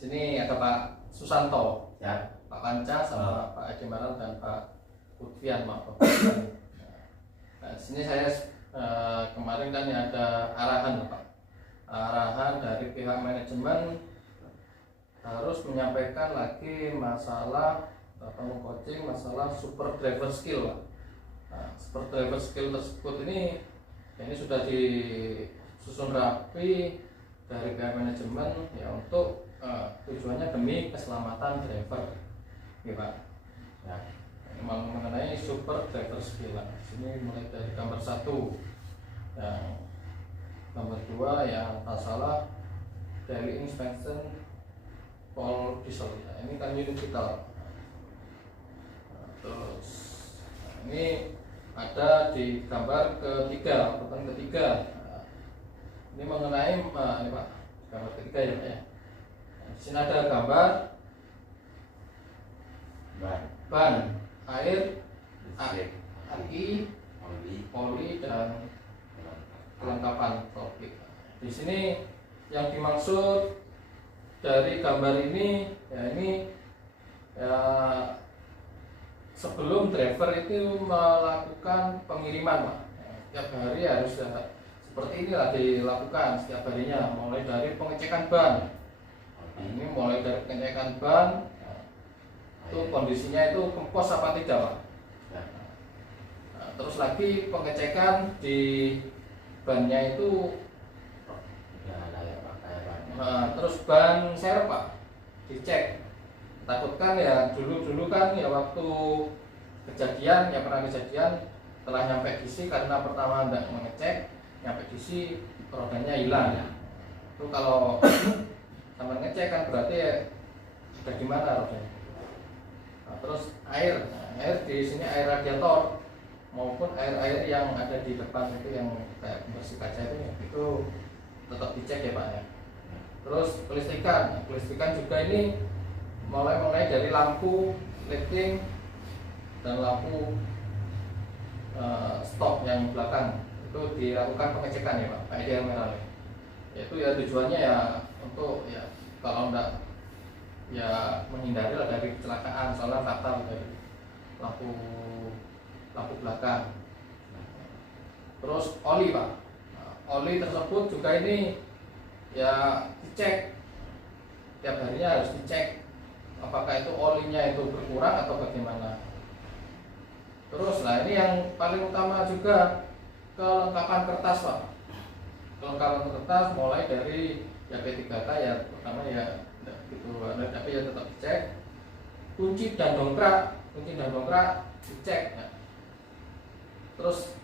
sini ada Pak Susanto, Ya. Pak Panca, sama Pak Adimaran dan Pak Lutfian, maaf Pak Lutfian. Nah, sini saya kemarin kan ada arahan Pak, arahan dari pihak manajemen harus menyampaikan lagi masalah atau coaching masalah super driver skill Pak. Nah, super driver skill tersebut ini sudah disusun rapi dari pihak manajemen ya untuk tujuannya demi keselamatan driver, ya Pak. Ya, mengenai super driver skill. Sini mulai dari gambar 1, yang gambar 2 yang masalah daily inspection pole diesel. Nah, ini kan unit vital. Terus ini ada di gambar ketiga, urutan ketiga. Ini mengenai ini Pak, gambar ketiga ya Pak ya. Di sini ada gambar ban, air, aki, oli dan kelengkapan topik. Di sini yang dimaksud dari gambar ini ya sebelum driver itu melakukan pengiriman Pak. Setiap hari harus seperti inilah dilakukan setiap harinya, mulai dari pengecekan ban. Ini mulai dari pengecekan ban, itu kondisinya itu kempos apa tidak Pak. Nah, terus lagi pengecekan di bannya itu, terus ban serep Pak, dicek. Takutkan ya dulu kan ya waktu kejadian ya pernah kejadian setelah nyampe DC karena pertama tidak mengecek, nyampe DC rodanya hilang. Itu kalau sama ngecek kan berarti ya sudah gimana rodanya. Nah, terus air di sini air radiator maupun air yang ada di depan itu yang kayak pembersih kaca itu tetap dicek ya Pak ya. Terus kelistrikan juga ini mulai dari lampu lighting dan lampu stop yang belakang itu dilakukan pengecekan ya Pak, ideal merah. Itu ya tujuannya ya untuk ya kalau enggak ya menghindari lah dari kecelakaan, soalnya fatal dari lampu belakang. Terus oli Pak, oli tersebut juga ini ya dicek tiap harinya, harus dicek apakah itu olinya itu berkurang atau bagaimana. Terus lah ini yang paling utama juga kelengkapan kertas Pak. Kelengkapan kertas mulai dari ya P3K ya pertama ya gitu, tapi ya tetap dicek. Kunci dan dongkrak dicek ya. Terus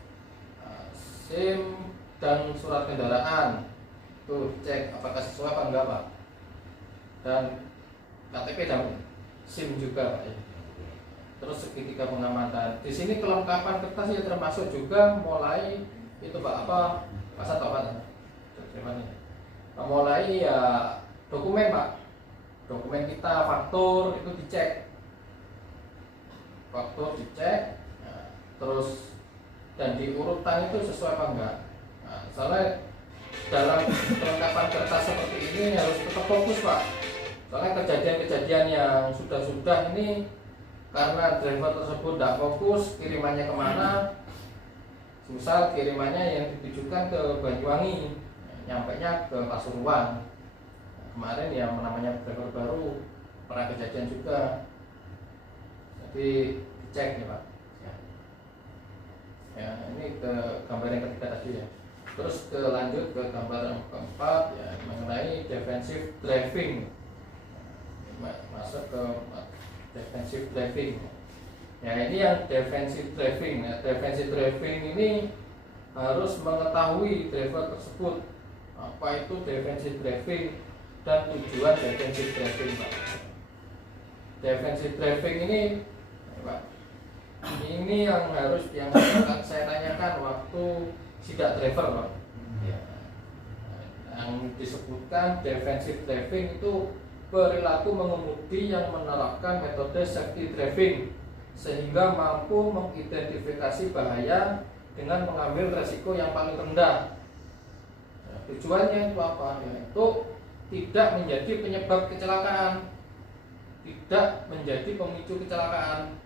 SIM dan surat kendaraan tuh cek apakah sesuai apa enggak Pak. Dan KTP dan SIM juga Pak ya. Terus segitiga pengamatan. Di sini kelengkapan kertas ya termasuk juga mulai itu Pak mulai ya dokumen Pak. Dokumen kita, faktur itu dicek. Nah, terus dan di urutan itu sesuai apa enggak. Nah, soalnya dalam kelengkapan kertas seperti ini harus tetap fokus Pak. Soalnya kejadian-kejadian yang sudah ini karena driver tersebut tidak fokus kirimannya kemana, misal kirimannya yang ditujukan ke Banyuwangi, nyampainya ke Pasuruan. Kemarin yang namanya driver baru pernah kejadian juga, jadi dicek ya Pak. Ya ini ke gambar yang ketiga tadi ya. Terus lanjut ke gambar yang keempat ya mengenai defensive driving. Masuk ke defensive driving. Ya ini yang defensive driving. Ya, defensive driving ini harus mengetahui driver tersebut apa itu defensive driving dan tujuan defensive driving Pak. Defensive driving ini Pak, ini yang harus akan saya tanyakan waktu sidak driver Pak. Yang disebutkan defensive driving itu perilaku mengemudi yang menerapkan metode safety driving sehingga mampu mengidentifikasi bahaya dengan mengambil resiko yang paling rendah. Tujuannya itu apa? Yaitu tidak menjadi penyebab kecelakaan, tidak menjadi pemicu kecelakaan,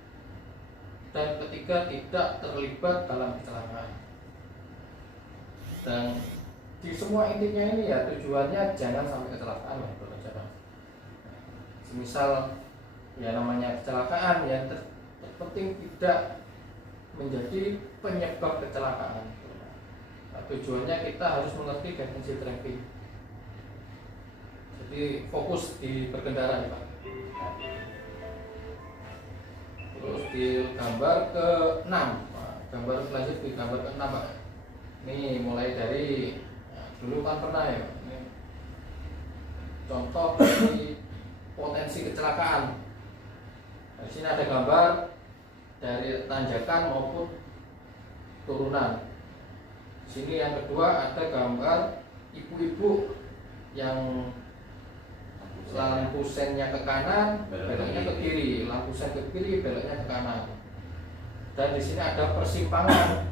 dan ketiga tidak terlibat dalam kecelakaan. Dan di semua intinya ini ya tujuannya jangan sampai kecelakaan ya Bapak Jalan. Semisal ya namanya kecelakaan ya terpenting tidak menjadi penyebab kecelakaan. Nah, tujuannya kita harus mengerti definisi traffic. Jadi fokus di berkendara ya Pak. Terus di gambar ke-6, gambar lanjut di gambar ke-6 Pak. Ini mulai dari dulu kan pernah ya ini contoh dari potensi kecelakaan. Di sini ada gambar dari tanjakan maupun turunan. Di sini yang kedua ada gambar ibu-ibu yang lampu sennya ke kanan, beloknya ke kiri, lampu sen ke kiri, beloknya ke kanan. Dan di sini ada persimpangan,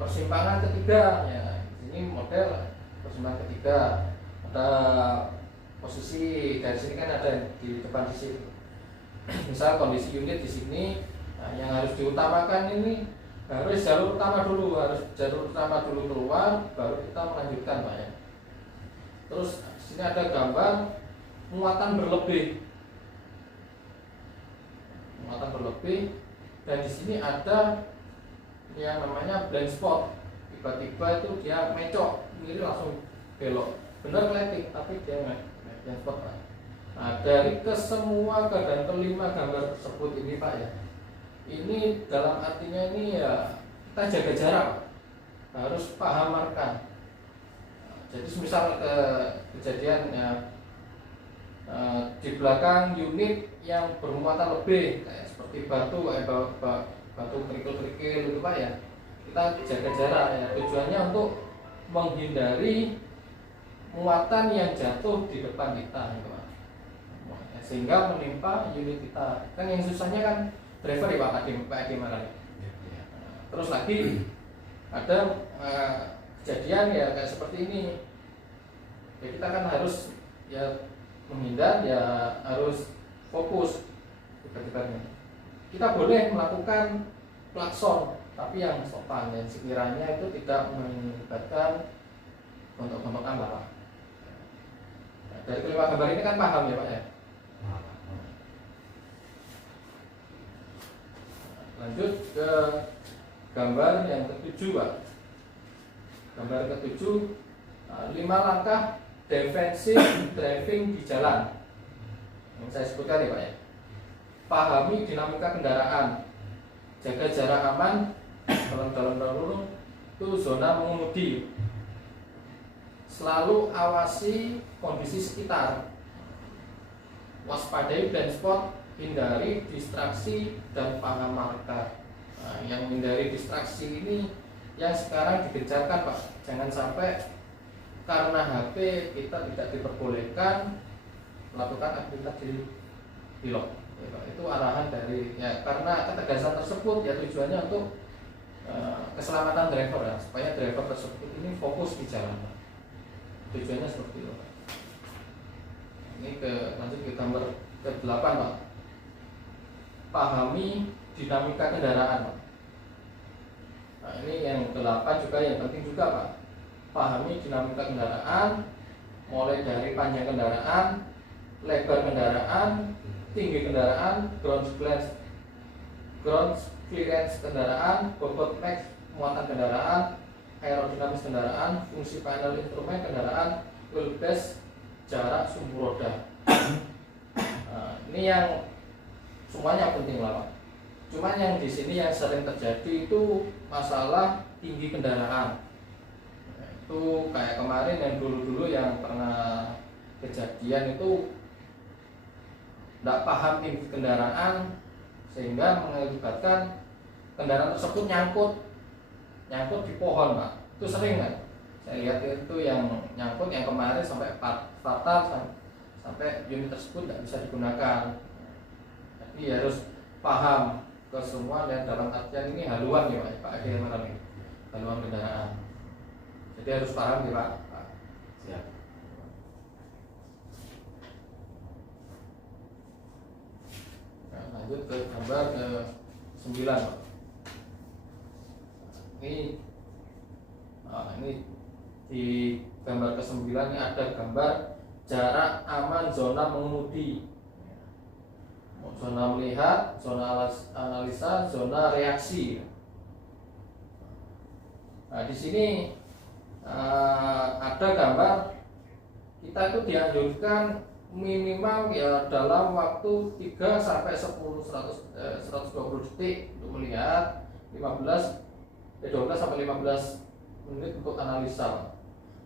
persimpangan ketiga ya. Ini model persimpangan ketiga, ada posisi dari sini kan ada di depan di sini. Misal kondisi unit di sini, nah, yang harus diutamakan ini harus jalur utama dulu, keluar, baru kita melanjutkan Pak ya. Terus di sini ada gambar muatan berlebih, dan di sini ada yang namanya blind spot. Tiba-tiba itu dia mecok, ini langsung belok, benar lighting tapi dia blind spot Pak. Nah dari kesemua dan kelima gambar tersebut ini Pak ya, ini dalam artinya ini ya kita jaga jarak, harus paham marka. Jadi misal kejadian ya di belakang unit yang bermuatan lebih kayak seperti batu kerikil-kerikil gitu Pak ya, kita jaga jarak ya, tujuannya untuk menghindari muatan yang jatuh di depan kita gitu Pak, sehingga menimpa unit kita. Kan yang susahnya kan driver ya Pak Adi Marani. Terus lagi ada kejadian ya kayak seperti ini ya, kita kan harus ya menghindar ya, harus fokus. Tiba-tibanya kita boleh melakukan klakson tapi yang sopan dan sekiranya itu tidak melibatkan gontok-gontokan lah Pak. Nah, dari kelima gambar ini kan paham ya Pak ya. Lanjut ke gambar yang ketujuh Pak. Gambar ketujuh, 5 langkah defensif driving di jalan yang saya sebutkan ya Pak ya. Pahami dinamika kendaraan, jaga jarak aman dalam lurus itu zona mengemudi, selalu awasi kondisi sekitar, waspadai blind spot, hindari distraksi dan paham marka. Nah, yang menghindari distraksi ini yang sekarang digencarkan Pak, jangan sampai karena HP kita tidak diperbolehkan melakukan aktivitas di lock ya, Pak. Itu arahan dari ya, karena ketegasan tersebut ya tujuannya untuk keselamatan driver ya, supaya driver tersebut ini fokus di jalan Pak. Tujuannya seperti itu Pak. Ini lanjut ke gambar ke-8 Pak. Pahami dinamika kendaraan Pak. Nah ini yang ke-8 juga yang penting juga Pak. Pahami dinamika kendaraan, mulai dari panjang kendaraan, lebar kendaraan, tinggi kendaraan, ground clearance kendaraan, bobot max muatan kendaraan, aerodinamis kendaraan, fungsi panel instrumen kendaraan, wheelbase, jarak sumbu roda. Nah, ini yang semuanya penting lah Pak. Cuman yang di sini yang sering terjadi itu masalah tinggi kendaraan. Itu kayak kemarin yang dulu-dulu yang pernah kejadian itu tidak paham tinggi kendaraan sehingga mengakibatkan kendaraan tersebut nyangkut di pohon Pak. Itu sering kan saya lihat itu yang nyangkut yang kemarin sampai fatal, sampai unit tersebut tidak bisa digunakan. Jadi harus paham ke semua dan dalam artian ini haluan ya Pak Adi Marani, haluan kendaraan. Jadi harus paham ya Pak. Siap. Lanjut ke gambar ke 9 Pak. Ini di gambar ke-9 ini ada gambar jarak aman zona mengemudi, zona melihat, zona analisa, zona reaksi. Nah, di sini ada gambar kita itu dianjurkan minimal ya dalam waktu 3 sampai 10 120 detik untuk melihat, 12 sampai 15 menit untuk analisa.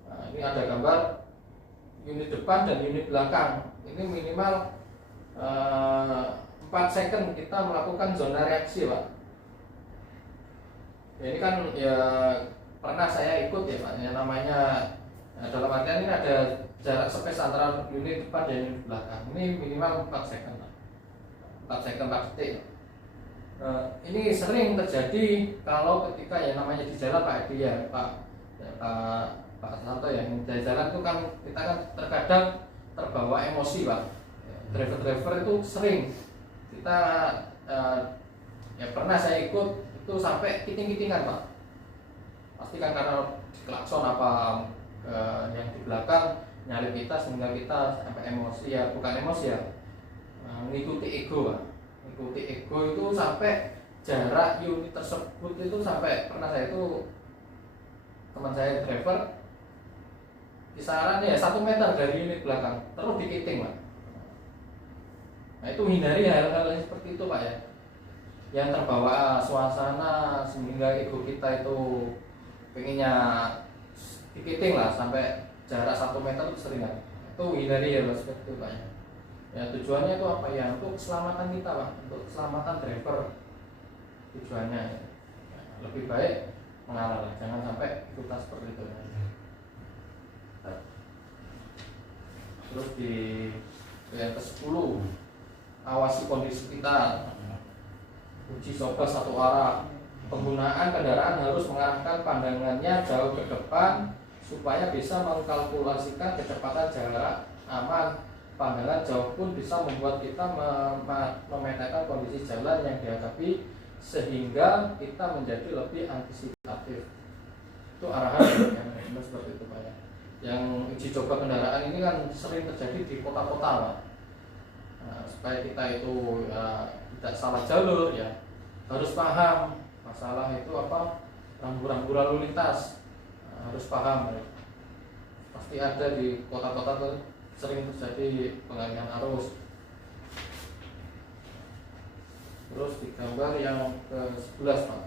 Nah, ini ada gambar unit depan dan unit belakang. Ini minimal 4 second kita melakukan zona reaksi, Pak. Ya, ini kan ya pernah saya ikut ya, Pak. Yang namanya dalam artian ini ada jarak space antara unit depan dan unit belakang. Ini minimal 4 second, Pak. 4 second 4 detik. Ini sering terjadi kalau ketika yang namanya di jalan Pak Edi ya, Pak Santo ya, di jalan itu kan kita kan terkadang terbawa emosi, Pak. Driver itu sering kita ya pernah saya ikut itu sampai kiting-kitingan, Pak. Pasti kan karena klakson apa yang di belakang nyalip kita sehingga kita sampai emosi ya, bukan emosi ya, mengikuti ego, Pak. Mengikuti ego itu sampai jarak unit tersebut itu sampai pernah saya itu teman saya driver kisarannya ya 1 meter dari unit belakang terus dikiting, Pak. Nah, itu hindari hal-hal yang seperti itu, Pak ya, yang terbawa suasana sehingga ego kita itu pengennya dikiting lah sampai jarak 1 meter itu sering, itu hindari ya seperti itu, Pak ya. Ya tujuannya itu apa ya, untuk keselamatan kita, Pak, untuk keselamatan driver tujuannya ya. Lebih baik mengalah, jangan sampai ikutan seperti itu. Terus di yang ke-10 awasi kondisi kita, uji coba satu arah. Penggunaan kendaraan harus mengarahkan pandangannya jauh ke depan supaya bisa mengkalkulasikan kecepatan jarak aman. Pandangan jauh pun bisa membuat kita memetakan kondisi jalan yang dihadapi sehingga kita menjadi lebih antisipatif. Itu arahan yang seperti itu, Pak ya. Yang uji coba kendaraan ini kan sering terjadi di kota-kota, Pak. Nah, supaya kita itu ya, tidak salah jalur ya, harus paham masalah itu apa, rambu-rambu lalu lintas. Nah, harus paham ya. Pasti ada di kota-kota tuh sering terjadi pengalihan arus. Terus di gambar yang ke-11, Pak,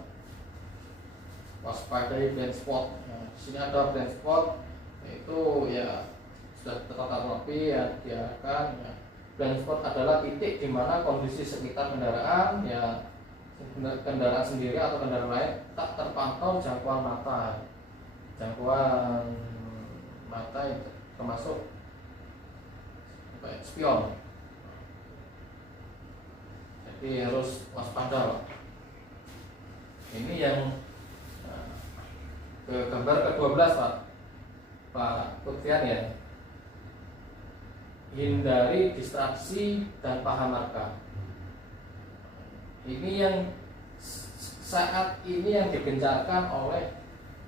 waspadai blind spot. Nah, di sini ada blind spot, itu ya sudah tertata rapi ya, diarahkan ya. Blind spot adalah titik di mana kondisi sekitar kendaraan ya, kendaraan sendiri atau kendaraan lain tak terpantau jangkauan mata. Jangkauan mata itu termasuk spion. Jadi harus waspada. Ini yang ke gambar ke-12, Pak Lutfian ya. Hindari distraksi dan paham marka. Ini yang saat ini yang digencarkan oleh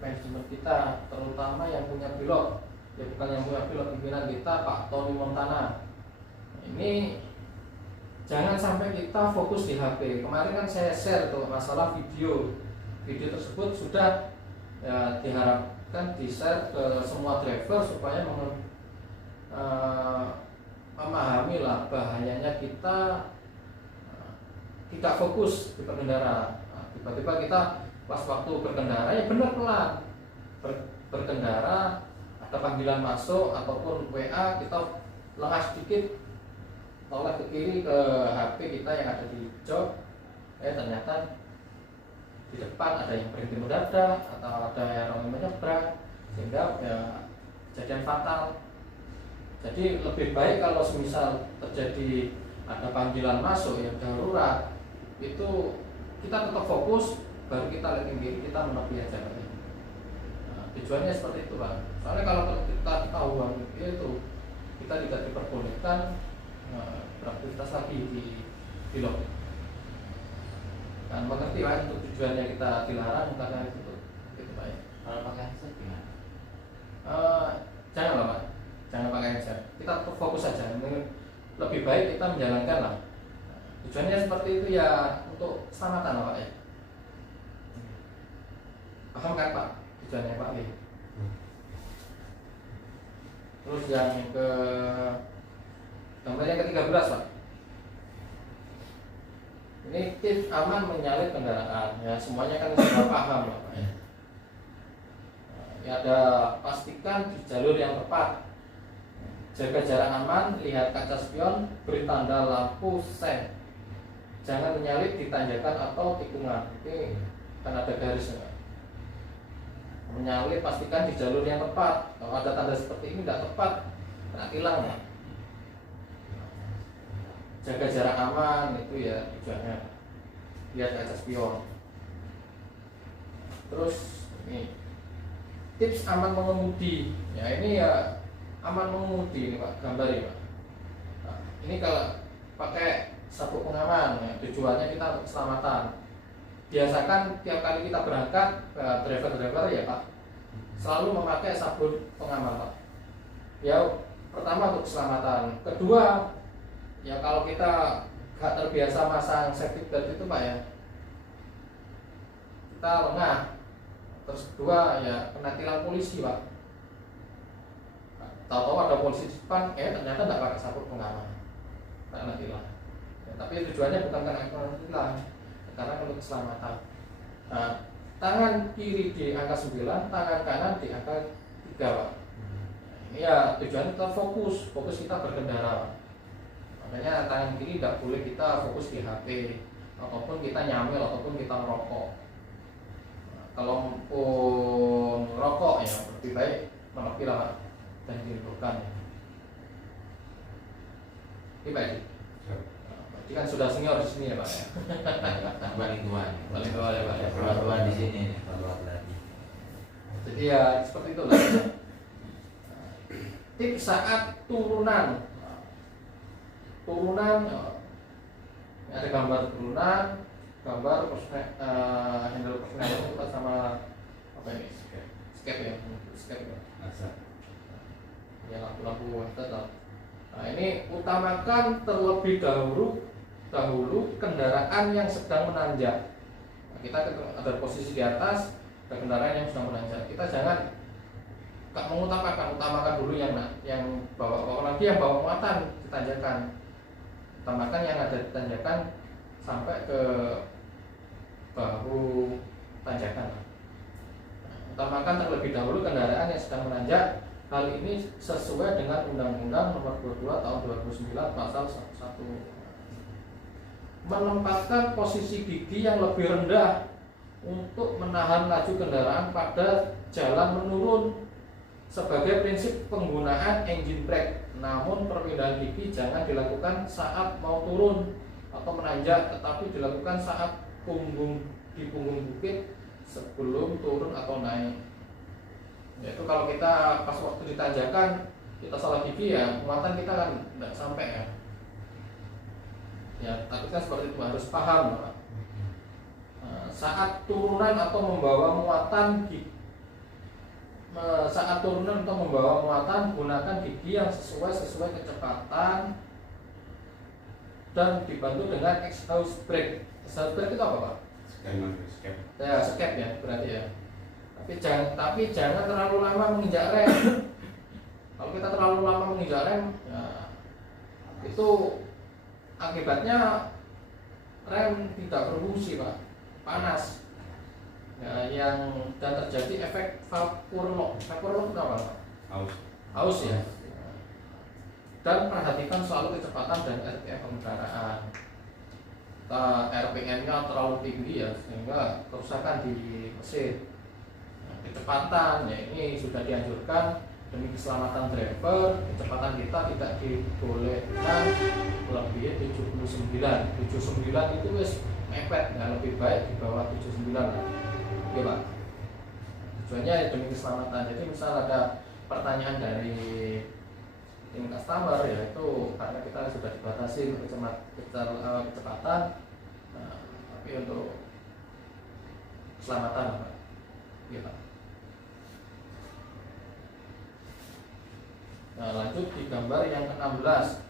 manajemen kita, terutama yang punya pilot. Ya bukan yang punya pilot, pimpinan kita Pak Tony Montana. Ini jangan sampai kita fokus di HP. Kemarin kan saya share tuh masalah video tersebut sudah ya, diharapkan di-share ke semua driver supaya memahami lah bahayanya kita tidak fokus di berkendara. Nah, tiba-tiba kita pas waktu berkendara ya benar pelan berkendara, ada panggilan masuk ataupun WA, kita lengah sedikit tolak ke kiri ke HP kita yang ada di jok, ternyata di depan ada yang berhenti mendadak atau ada yang menyeberang sehingga ya kejadian fatal. Jadi lebih baik kalau semisal terjadi ada panggilan masuk yang darurat, itu kita tetap fokus, baru kita lihat kiri, kita menepi aja. Nah, tujuannya seperti itu, Pak. Soalnya kalau kita ketahuan itu kita tidak diperbolehkan beraktivitas lagi di pilot. kan mengerti kan untuk tujuannya kita dilarang karena itu gitu Pak ya. Kalau pakai headset gimana? Jangan lah Pak, jangan pakai headset, kita fokus saja. Lebih baik kita menjalankan lah. Tujuannya seperti itu ya, untuk keselamatan lah Pak ya. Paham kan Pak tujuannya Pak ya? Terus yang ke gambar yang ke-13 Pak. Ini tips aman menyalip kendaraan. Ya semuanya kan sudah paham Pak ya. Ya ada, pastikan di jalur yang tepat. Jaga jarak aman, lihat kaca spion, beri tanda lampu sen. Jangan menyalip di tanjakan atau tikungan. Ini kan ada garisnya. Menyalip pastikan di jalur yang tepat. Kalau ada tanda seperti ini tidak tepat, kena tilang ya. Jaga jarak aman itu ya tujuannya. Lihat kaca spion. Terus ini tips aman mengemudi. Ya ini ya aman mengemudi ini Pak, gambar ya Pak. Nah, ini kalau pakai sabuk pengaman ya, tujuannya kita untuk keselamatan. Biasakan tiap kali kita berangkat, driver-driver ya Pak, selalu memakai sabun pengaman Pak. Ya pertama untuk keselamatan. Kedua, ya kalau kita gak terbiasa masang safety belt itu Pak ya, kita lengah. Terus kedua ya kena tilang polisi Pak. Tahu-tahu ada polisi di depan, ternyata tidak pakai sabuk pengaman, kena tilang. Ya, tapi tujuannya bukan karena tilang, karena untuk keselamatan. Nah, tangan kiri di angka 9, tangan kanan di angka 3 Pak. Ini ya tujuannya kita fokus kita berkendara Pak. Makanya tangan kiri tidak boleh kita fokus di HP, ataupun kita nyamil, ataupun kita merokok. Nah, kalau pun merokok ya lebih baik menepi lah Pak, dan dihindurkan. Ini Pak Edi. Jadi kan sudah senior di sini ya Pak ya. Paling tua Ya Pak ya. Tua di sini nih, tua lagi. Jadi ya seperti itu lah. Tips saat turunan. Turunan ada gambar turunan, gambar handle persneling itu sama apa ini? Skep ya. Ya lampu-lampu tetap. Nah ini utamakan terlebih dahulu kendaraan yang sedang menanjak. Nah, kita ada posisi di atas, ada kendaraan yang sedang menanjak. Kita jangan gak utamakan dulu yang bawa, apalagi yang bawa muatan di tanjakan. Utamakan yang ada di tanjakan sampai ke bahu tanjakan. Nah, utamakan terlebih dahulu kendaraan yang sedang menanjak. Hal ini sesuai dengan Undang-Undang Nomor 22 Tahun 2009 Pasal 11. Menempatkan posisi gigi yang lebih rendah untuk menahan laju kendaraan pada jalan menurun sebagai prinsip penggunaan engine brake. Namun perpindahan gigi jangan dilakukan saat mau turun atau menanjak, tetapi dilakukan saat di punggung bukit sebelum turun atau naik. Yaitu kalau kita pas waktu ditanjakan kita salah gigi ya muatan kita kan tidak sampai ya. Ya tapi kan seperti itu harus paham Pak. Saat turunan atau membawa muatan gunakan gigi yang sesuai kecepatan dan dibantu dengan exhaust brake. Exhaust brake itu apa Pak? Skep. Ya skep ya berarti ya. Tapi jangan terlalu lama menginjak rem. Kalau kita terlalu lama menginjak rem, ya, itu akibatnya rem tidak berfungsi Pak, panas. Ya, dan terjadi efek vapor lock. Vapor lock itu apa Pak? Haus ya. Dan perhatikan selalu kecepatan dan RPM kendaraan. RPM-nya terlalu tinggi ya sehingga kerusakan di mesin. Kecepatan ya ini sudah dianjurkan demi keselamatan driver. Kecepatan kita tidak dibolehkan melebihi 79 itu wis mepet ya, lebih baik di bawah 79 lah. Oke Pak, tujuannya demi keselamatan. Jadi misal ada pertanyaan dari tim customer yaitu karena kita sudah dibatasi kecepatan, nah, tapi untuk keselamatan Pak. Gitu. Nah lanjut di gambar yang ke-16.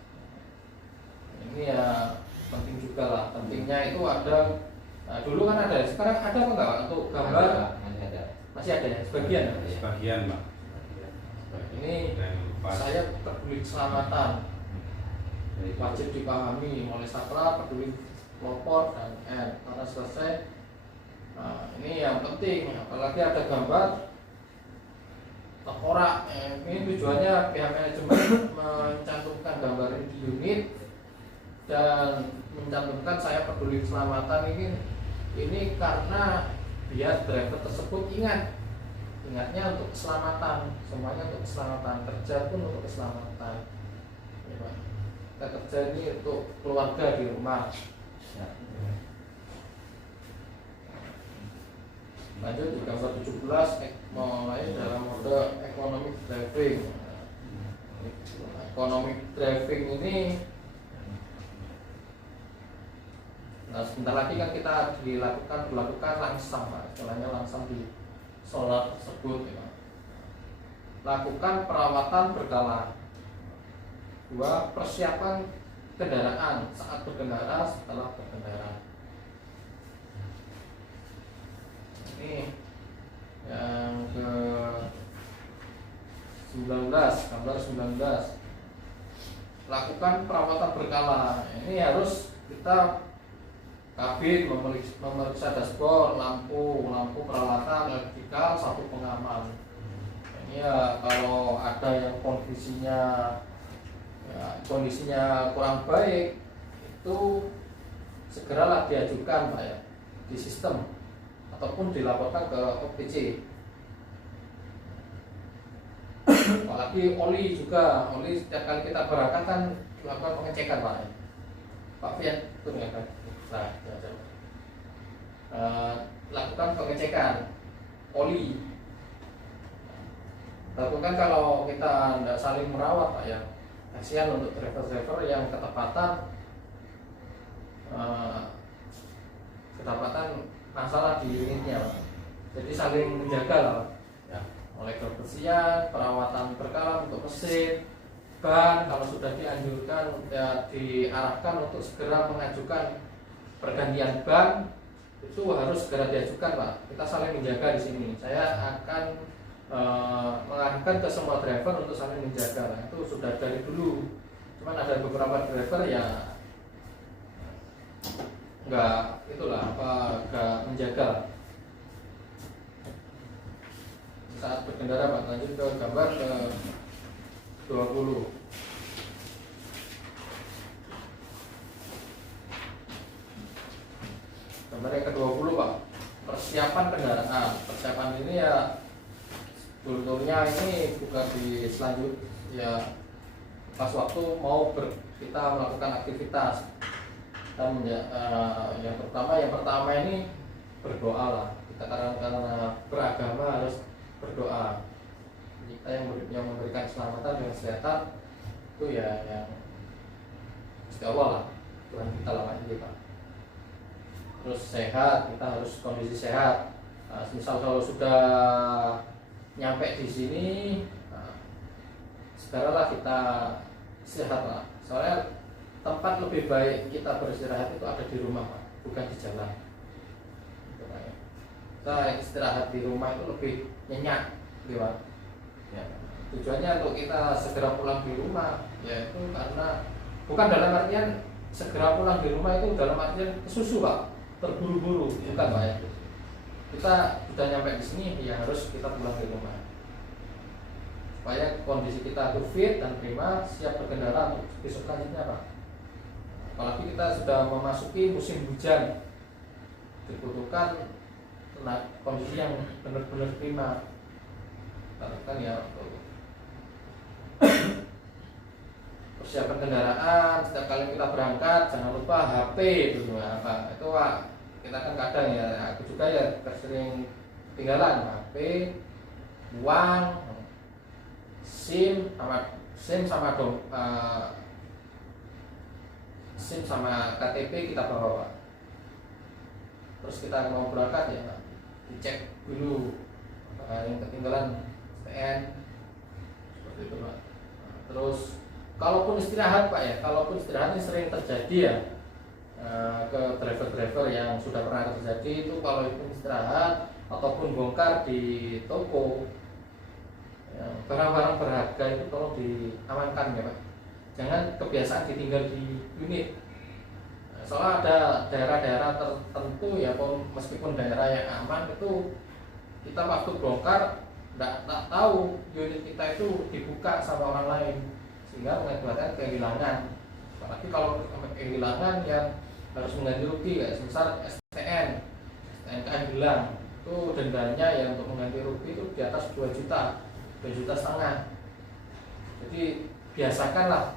Ini ya penting juga lah. Pentingnya itu ada. Nah dulu kan ada, sekarang ada apa enggak Pak, untuk gambar? Masih ada ya, sebagian ya? Sebagian Pak. Ini saya peduli keselamatan, wajib dipahami mulai sakral, peduli pelopor dan N. Karena selesai. Nah ini yang penting, apalagi ada gambar tengkorak. Ini tujuannya pihak manajemen mencantumkan gambar ini di unit dan mencantumkan saya peduli keselamatan ini karena biar driver tersebut ingatnya untuk keselamatan, semuanya untuk keselamatan, kerja pun untuk keselamatan ya, Pak. Kita kerja ini untuk keluarga di rumah ya. Lanjut di gambar 17, mulai dalam mode economic driving. Economic driving ini sebentar lagi kan kita berlakukan langsam Pak, istilahnya langsam di solar tersebut ya. Lakukan perawatan berkala. 2. Persiapan kendaraan saat berkendara, setelah berkendara. Ini yang ke 19, gambar 19. Lakukan perawatan berkala. Ini harus kita kabin memeriksa dashboard, lampu peralatan elektrikal, satu pengaman. Ini ya kalau ada yang kondisinya kurang baik itu segeralah diajukan Pak ya di sistem ataupun dilaporkan ke OPC. Apalagi oli setiap kali kita berangkat kan dilakukan pengecekan Pak. Pak Fian itu ya kan. Lakukan pengecekan oli. Lakukan kalau kita tidak saling merawat Pak ya, kasihan untuk driver-driver yang kedapatan masalah di unitnya Pak. Jadi saling menjaga lah Pak ya, mulai kebersihan, perawatan berkala untuk mesin, ban kalau sudah dianjurkan ya diarahkan untuk segera mengajukan pergantian ban, itu harus segera diajukan Pak. Kita saling menjaga di sini. Saya akan mengarahkan ke semua driver untuk saling menjaga. Itu sudah dari dulu. Cuman ada beberapa driver ya nggak menjaga saat berkendara Pak. Lanjut ke gambar ke 20. Gambar yang ke-20 Pak, persiapan kendaraan. Persiapan ini ya sebetulnya ini bukan di selanjutnya ya, pas waktu kita melakukan aktivitas. Dan yang pertama ini berdoa lah. Kita karena beragama harus berdoa. Kita yang memberikan keselamatan dan kesehatan itu ya yang Gusti Allah lah, Tuhan kita lah ini Pak. Terus sehat, kita harus kondisi sehat. Misal kalau sudah nyampe di sini, segeralah kita sehat Pak. Soalnya tempat lebih baik kita beristirahat itu ada di rumah Pak, bukan di jalan. Kita istirahat di rumah itu lebih nyenyak, gitu Pak. Ya. Tujuannya untuk kita segera pulang di rumah, yaitu karena bukan dalam artian segera pulang di rumah itu dalam artian kesusu Pak, terburu-buru, bukan Pak ya. Kita sudah nyampe di sini, ya harus kita pulang di rumah. Supaya kondisi kita itu fit dan prima, siap berkendara untuk besok selanjutnya Pak. Apalagi kita sudah memasuki musim hujan, dibutuhkan kondisi yang benar-benar prima. Kan ya persiapan kendaraan setiap kali kita berangkat, jangan lupa HP dulu apa itu Pak. Kita kan kadang ya, aku juga ya sering ketinggalan HP, uang, SIM sama KTP kita bawa Pak. Terus kita mau berangkat ya Pak, dicek dulu yang ketinggalan STN seperti itu Pak. Nah, terus kalaupun istirahat Pak ya, kalaupun istirahat ini sering terjadi ya ke driver-driver yang sudah pernah terjadi itu, kalau itu istirahat ataupun bongkar di toko ya, barang-barang berharga itu tolong diamankan ya Pak. Jangan kebiasaan ditinggal di unit. Soalnya ada daerah-daerah tertentu ya, meskipun daerah yang aman itu kita waktu bongkar tak tahu unit kita itu dibuka sama orang lain sehingga mengakibatkan kehilangan. Apalagi kalau kehilangan yang harus mengganti rugi ya, sebesar STNK hilang itu dendanya yang untuk mengganti rugi itu di atas 2 juta, 2,5 juta. Jadi biasakanlah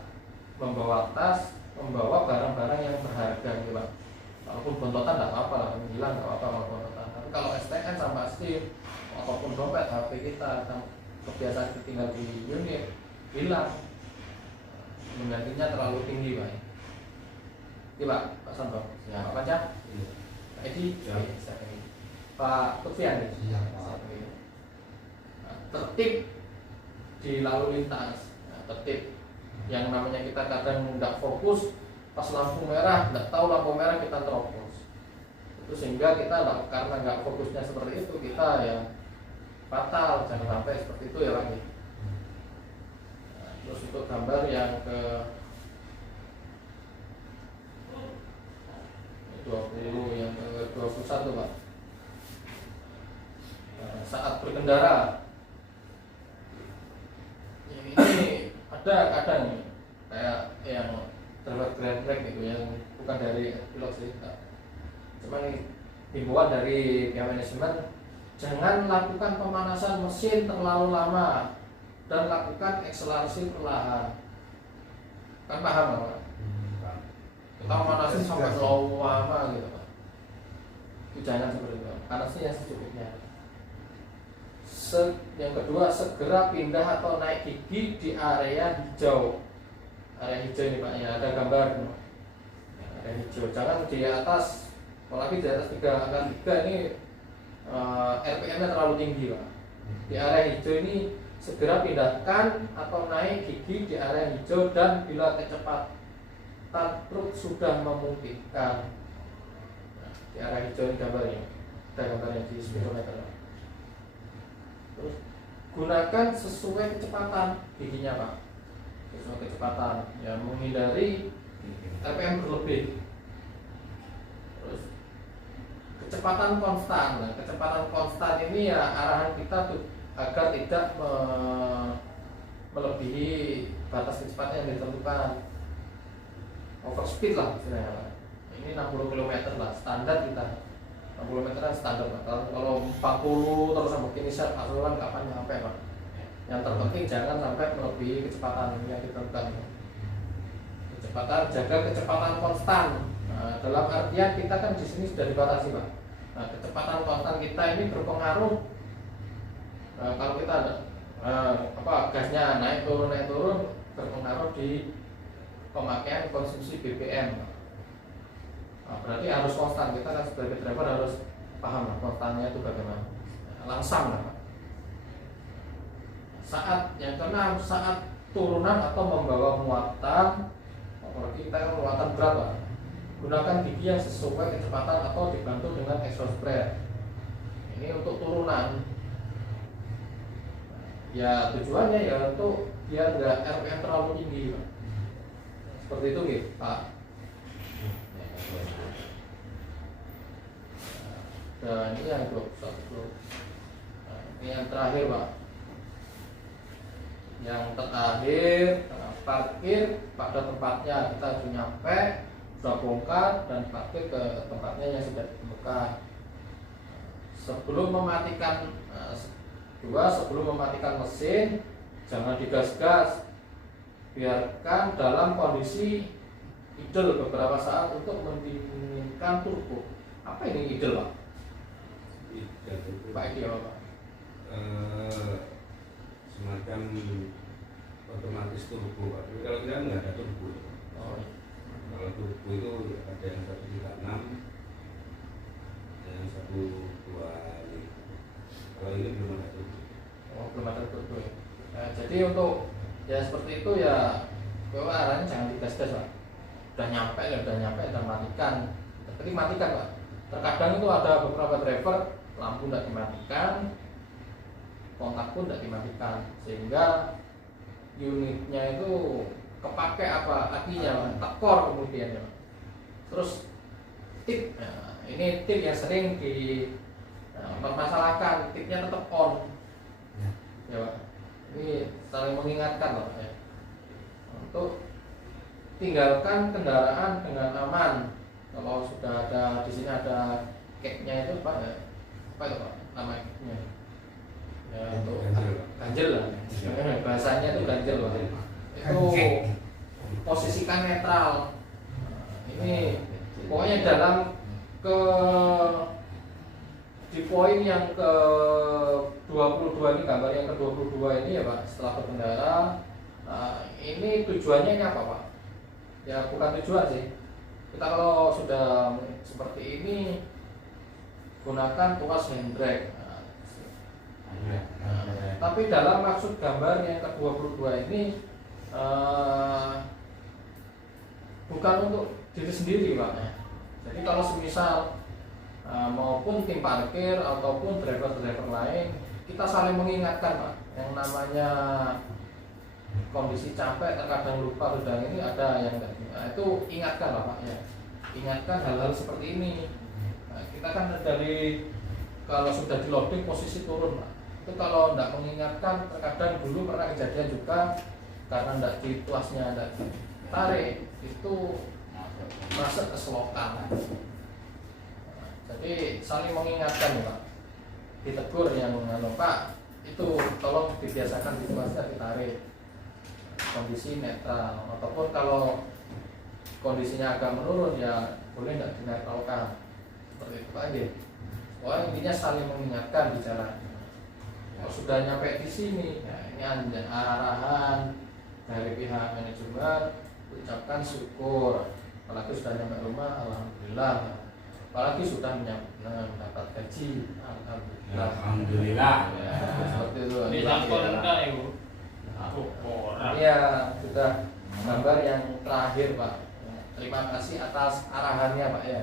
membawa tas, membawa barang-barang yang berharga gitu Pak. Walaupun bontotan tidak apa-apa lah, hilang tidak apa-apa kalau bontotan. Tapi kalau STN sama SIM ataupun dompet HP kita kebiasaan ditinggal di unit hilang, menggantinya terlalu tinggi Pak. Iya Pak, Pak Santo, Ya. Pak Panca, Iya. Pak Edi, Ya. Pak Tufian, Iya, Pak. Nah, tertib di lalu lintas, nah, tertib. Yang namanya kita kadang tidak fokus pas lampu merah, tidak tahu lampu merah kita terobos. Itu sehingga kita karena nggak fokusnya seperti itu, kita ya fatal, jangan sampai seperti itu ya Pak. Nah, terus untuk gambar yang ke 20, yang ke 21 Pak. Nah, saat berkendara ini ada kadang kayak yang driver grand track gitu yang bukan dari pilot sih, cuma ini himbauan dari pihak manajemen, jangan lakukan pemanasan mesin terlalu lama dan lakukan akselerasi perlahan. Kan paham Pak? Kita manasin sampai terlalu lama gitu Pak. Itu jangan seperti itu, panasnya secukupnya. Yang kedua, segera pindah atau naik gigi di area hijau. Area hijau ini Pak ya, ada gambar area hijau. Jangan di atas, apalagi di atas 3 angka 3 ini RPM-nya terlalu tinggi Pak. Di area hijau ini segera pindahkan atau naik gigi di area hijau dan bila kecepatan truk sudah memungkinkan. Nah, di area hijau ini gambarnya, ada gambarnya di speedometer. Terus gunakan sesuai kecepatan giginya Pak, sesuai kecepatan ya, menghindari RPM berlebih. Terus kecepatan konstan. Nah, kecepatan konstan ini ya arahan kita tuh agar tidak melebihi batas kecepatan yang ditentukan, overspeed lah istilahnya Pak. Ini 60 km lah standar kita. 60 meter kan standar Pak. Kalau 40 terus sampai kini asuran kapan nyampe Pak. Yang terpenting jangan sampai melebihi kecepatan yang ditentukan. Kecepatan, jaga kecepatan konstan. Nah, dalam artian kita kan di sini sudah dibatasi Pak. Nah, kecepatan konstan kita ini berpengaruh. Kalau kita ada gasnya naik turun berpengaruh di pemakaian konsumsi BBM. Nah, berarti harus konstan. Kita kan sebagai driver harus paham lah konstannya itu bagaimana. Langsam lah Pak. Saat yang keenam, saat turunan atau membawa muatan, apalagi kita muatan berat Pak, gunakan gigi yang sesuai kecepatan atau dibantu dengan exhaust brake. Ini untuk turunan. Ya tujuannya ya untuk biar nggak RPM terlalu tinggi Pak. Seperti itu gitu Pak. Dan ini yang 21. Nah, ini yang terakhir Pak. Yang terakhir, parkir pada tempatnya. Kita sudah nyampe, sudah bongkar dan parkir ke tempatnya yang sudah ditemukan. Sebelum mematikan sebelum mematikan mesin, jangan digas-gas. Biarkan dalam kondisi idle beberapa saat untuk mendinginkan turbo. Apa ini idle Pak? Pak Edi apa Pak? Semacam otomatis turbo Pak. Tapi kalau kita nggak ada turbo. Oh, Kalau turbo itu ada yang 1,6 juta, ada yang 1,25 Kalau ini belum ada turbo. Oh, belum ada turbo ya. Nah, jadi untuk ya seperti itu ya, bahwa arahnya jangan digas-gas Pak. Udah nyampe, udah matikan. Tapi matikan Pak. Terkadang itu ada beberapa driver lampu tidak dimatikan, kontak pun tidak dimatikan, sehingga unitnya itu kepake apa akinya, tekor kemudian ya. Terus tip, nah, ini tip yang sering dipermasalahkan, tipnya tetap on, ya Pak. Ini saling mengingatkan Pak ya, untuk tinggalkan kendaraan dengan aman. Kalau sudah ada di sini ada cake-nya itu Pak, ya, apa itu Pak nama cake-nya? Ya, untuk ganjel lah, bahasanya itu ganjel Pak. Itu posisikan netral. Ini pokoknya dalam di poin yang ke 22 ini, gambar yang ke 22 ini ya Pak, setelah berkendara. Ini tujuannya ini apa Pak? Ya bukan tujuan sih. Kita kalau sudah seperti ini gunakan tuas handbrake. Tapi dalam maksud gambar yang ke-22 ini bukan untuk diri sendiri Pak. Jadi kalau semisal maupun tim parkir ataupun driver-driver lain, kita saling mengingatkan Pak. Yang namanya kondisi capek, terkadang lupa sudah ini ada yang enggak. Nah, itu ingatkan lah Pak ya. Ingatkan hal-hal seperti ini. Nah, kita kan dari kalau sudah di loading posisi turun Pak. Itu kalau tidak mengingatkan, terkadang dulu pernah kejadian juga karena tidak di tuasnya tidak ditarik, itu masuk ke selokan. Jadi saling mengingatkan ya Pak. Ditegur yang Pak, itu tolong dibiasakan di tuasnya ditarik. Kondisi netral, ataupun kalau kondisinya agak menurun ya boleh tidak dinetralkan, seperti itu aja. Pokoknya intinya saling mengingatkan bicara. Kalau sudah nyampe di sini, ya ini arahan dari pihak manajemen, ucapkan syukur. Apalagi sudah nyampe rumah, alhamdulillah. Apalagi sudah mendapat gaji, Alhamdulillah. Ya, seperti itu. Di sampel enggak Ibu? Iya, sudah gambar yang terakhir Pak. Terima kasih atas arahannya Pak ya.